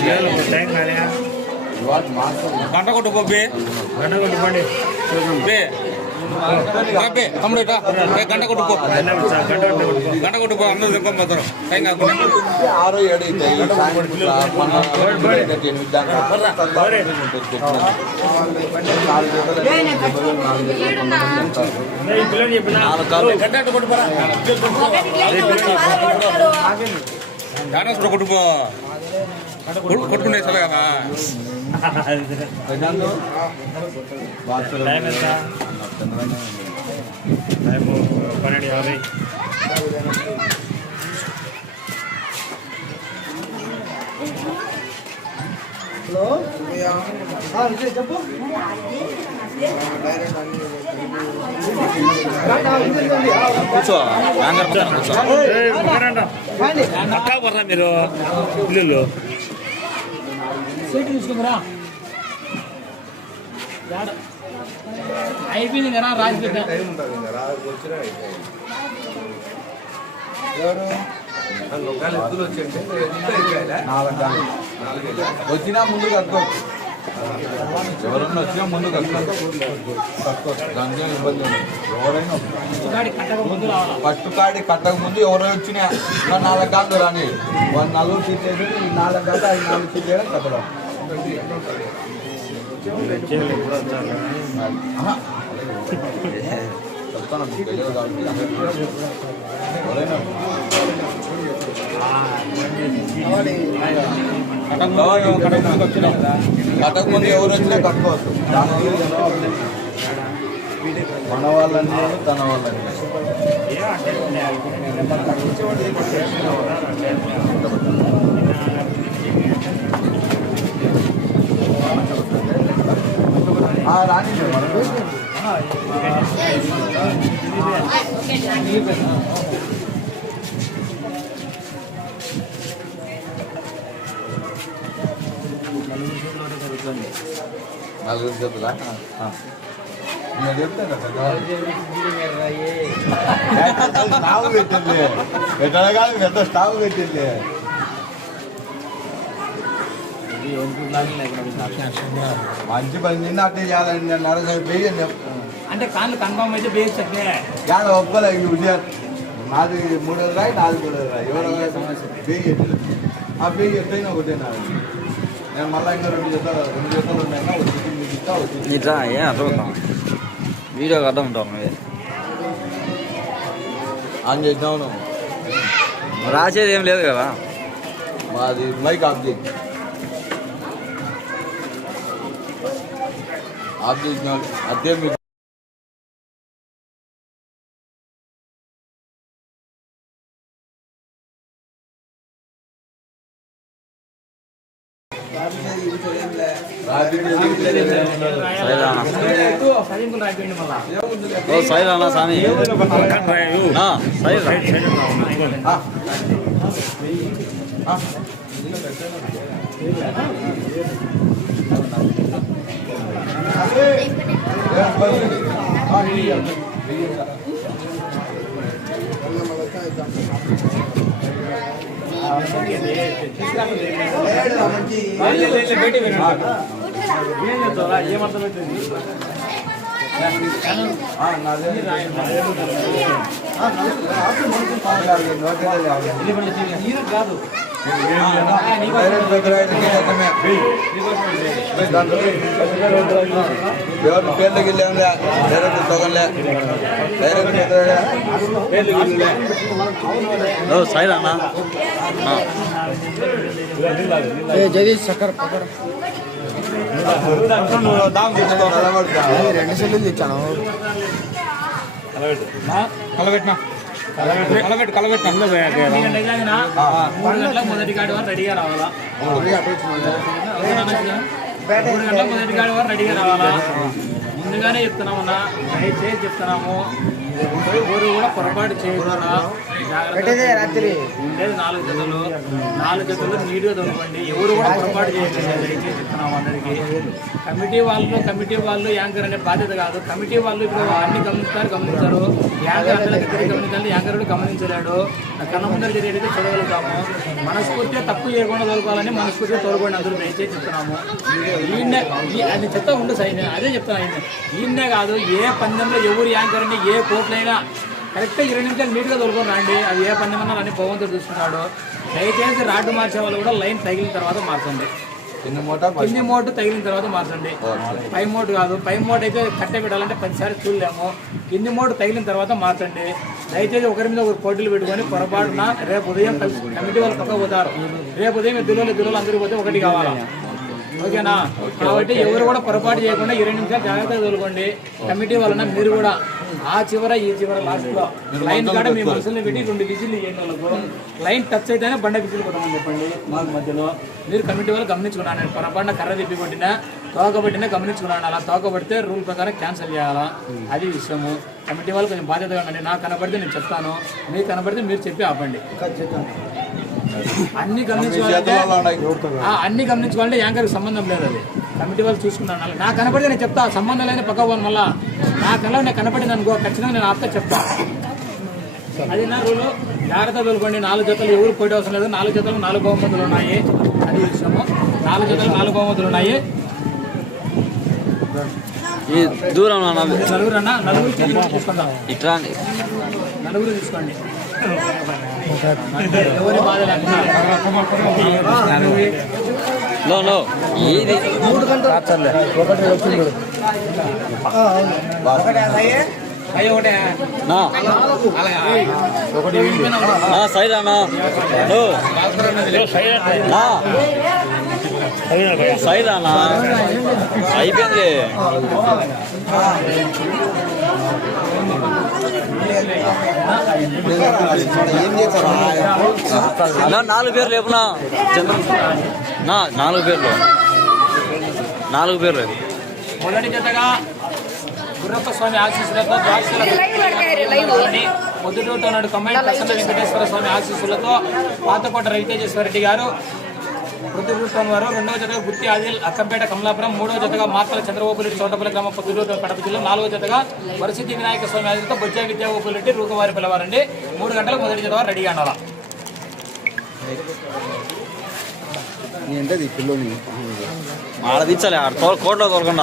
Time కానీ గంట కొట్టు బొబ్బి గంట కొట్టుకోండి బే బే తమ్ముడు ఇటా గంట కొట్టుకో గంట కొట్టుకో గంట కొట్టుకో అందరూ దింపబోతారు టైం కాకుండా ఏడు పిల్లలు చెప్పిన గంట కొట్టుకోరా కొట్టుకో. కొట్టుకునే సరే కదా. టైం ఎంత? టైం పన్నెండు యాభై. యాంగర్ పక్కన కూర్చో. పక్కా పడరా మీరు? పిల్లలు సీటు తీసుకుందిరా. అయిపోయింది కదా రాజు బిడ్డ. నాలుగు. గంటలు వచ్చినా ముందు కట్టుకోవచ్చు ఎవరన్నా వచ్చినా ముందు కట్టుకోవచ్చు కట్టుకోవచ్చు ఇబ్బంది ఎవరైనా ఫస్ట్ కాడి కట్టక ముందు ఎవరైనా వచ్చినా నాలుగు కాదు రాని వాళ్ళు నలుగురు సీట్ వేసి నాలుగు కాదు ఐదు నాలుగు సీట్ వేయడం కట్టడం. చెప్తాను తెలియదు కాబట్టి ఎవరైనా కట్టక ముందు ఎవరు వచ్చినా కట్టుకోవచ్చు మన వాళ్ళని తన వాళ్ళని ఆ, రాని మనకు నలుగురు చెప్పులా నేను చెప్తాను స్టావ్ పెట్టింది. కాదు పెద్ద స్టావ్ పెట్టింది. మంచి పని నిన్న అట్టే చేయాలండి నేను నరసరి వేయండి అంటే కాళ్ళు కన్ఫామ్ అయితే బేస్ అట్లే యాడ ఒక్కలే విజయం నాది మూడు రాయి నాది మూడు రాయి ఎవరో వేయండి ఆ వేయి ఎట్లయినా ఒకటే నాది. నేను మళ్ళీ ఇంకా రెండు జతలు రెండు జతలు ఉన్నాయన్నా వచ్చి మీకు ఇస్తా వచ్చి ఇట్లా ఏ అర్థం వీడియో అర్థం ఉంటాం నువ్వే. ఆన్ చేసినావు నువ్వు. రాసేది ఏం లేదు కదా. మాది మైక్ ఆఫ్ చేయి. ఆఫ్ చేసిన అదే మీకు ఓ సైడ్ అన్న స్వామి పక్కన కాదు డైరెక్ట్ దగ్గర అయితే డైరెక్ట్ తొగలే డైరెక్ట్ జగదీష్ చక్కర పక్కన రెండు సెల్లు తెచ్చాను కలబెట్టినా కలబెట్టు గంటలకు మొదటి గాడి వారు రెడీగా రావాలా? మూడు గంటలకు మొదటి గాడి వారు రెడీగా రావాలా? ముందుగానే చెప్తున్నామన్నా దయచేసి చెప్తున్నాము. ఎవరు కూడా పొరపాటు చేయకుండా రాత్రి. ఉండేది నాలుగు జతలు. నాలుగు జతలు నీట్గా దొరకండి ఎవరు కూడా పొరపాటు దయచేసి చెప్తున్నాం అందరికీ. కమిటీ వాళ్ళు కమిటీ వాళ్ళు యాంకర్ అనే బాధ్యత కాదు. కమిటీ వాళ్ళు ఇప్పుడు అన్ని గమనిస్తారు గమనిస్తారు యాంకర్ అందరి దగ్గర గమనించాలి. యాంకర్ కూడా గమనించలేడు. కన్న ముందర జరిగేది చూడగలుగుతాము మనస్ఫూర్తిగా తప్పు చేయకుండా తోలుకోవాలని మనస్ఫూర్తిగా తోలుకోండి అందరూ దయచేసి చెప్తున్నాము. ఈయన్నే ఈ- అది చెప్తా ఉండు సైన్ అదే చెప్తాను ఆయన ఈయన్నే కాదు ఏ పందెంలో ఎవరు యాంకర్ అని ఏ కోట్లైనా కరెక్ట్గా ఇరవై నిమిషాలు నీట్గా తోలుకొని రండి. అది ఏ పందెం అన్నా అని భగవంతుడు చూస్తున్నాడు దయచేసి రాడ్డు మార్చే వాళ్ళు కూడా లైన్ తగిలిన తర్వాత మార్చండి. చిన్న మూట కింది మోటు. తగిలిన తర్వాత మార్చండి. పై మోటు కాదు పై మోటు అయితే కట్టె పెట్టాలంటే పదిసారి చూడలేము. కింది మోటు తగిలిన తర్వాత మార్చండి. దయచేసి ఒకరి మీద ఒకరు పోటీలు పెట్టుకొని పొరపాటున రేపు ఉదయం కమిటీ వాళ్ళు పక్క పోతారు. రేపు ఉదయం దులోలు దులోలు అందరూ పోతే ఒకటి కావాలా? ఓకేనా? కాబట్టి ఎవరు కూడా పొరపాటు చేయకుండా ఇరవై నిమిషాలు జాగ్రత్తగా తోలుకోండి కమిటీ వలన మీరు కూడా ఆ చివర ఈ చివర లాస్ట్లో లైన్ కాడ మీ మనసుల్ని పెట్టి రెండు విజిల్ ఇవ్వండి వాళ్ళకు. లైన్ టచ్ అయితేనే బండ విజిల్ కొట్టమని చెప్పండి మాకు మధ్యలో. మీరు కమిటీ వాళ్ళు గమనించుకున్నాను నేను పొరపాటున కర్ర తిప్పి కొట్టినా తోక పట్టినా గమనించుకున్నాను. అలా తోక పడితే రూల్ ప్రకారం క్యాన్సిల్ చేయాలా? అది విషయము. కమిటీ వాళ్ళు కొంచెం బాధ్యతగా ఉండండి. నాకు కనపడితే నేను చెప్తాను. మీకు కనపడితే మీరు చెప్పి ఆపండి. అన్ని గమనించుకోవాలంటే అన్ని గమనించుకోవాలంటే యాంకర్కి సంబంధం లేదు అది. కమిటీ వాళ్ళు చూసుకున్నాను అలా నాకు కనపడితే నేను చెప్తా సంబంధం లేని పక్క పోను మళ్ళా. నా కళ్ళ నేను కనపడింది అనుకో ఖచ్చితంగా నేను ఆప్తా చెప్తా. అది నా రూలు జాగ్రత్త తోలుకోండి. నాలుగు జతలు ఎవరు పోటీ అవసరం లేదు. నాలుగు జతలు నాలుగు బహుమతులు ఉన్నాయి. అది విషయము. నాలుగు జతలు నాలుగు బహుమతులు ఉన్నాయి. ఈ దూరం నాన్న నలుగురు అన్న నలుగురు ఇట్లా నలుగురు తీసుకోండి. ఇది మూడు గంటలు. ఒకటి వచ్చింది అయిపోయింది. నాలుగు పేర్లు లేపునా చంద్ర నా నాలుగు పేర్లు. నాలుగు పేర్లు మొదటి జతగా గుర్రప్ప స్వామి ఆశీస్సులతో పొద్దుటూరుతో నాడు కమ్మాయి ప్రసన్న వెంకటేశ్వర స్వామి ఆశీస్సులతో పాతకోట రవితేజేశ్వర రెడ్డి గారు పొద్దుటూరుతో వారు రెండవ జతగా గుత్తి ఆదిల్ అక్కంపేట కమలాపురం మూడవ జతగా మార్తల చంద్రబాబురెడ్డి చోటపల్లి గ్రామ పొద్దుటూరు కడప జిల్లా నాలుగో జతగా వరసిద్ధి వినాయక స్వామి ఆదిలతో బొజ్జా విద్యాగోపురెడ్డి రూకవారి పిల్లవారండి. మూడు గంటలకు మొదటి జత వారు రెడీగా ఉండాలా ఏంటది పిల్లోని? ఆడ తీర్చాలి ఆడ కోట్లో తోలకుండా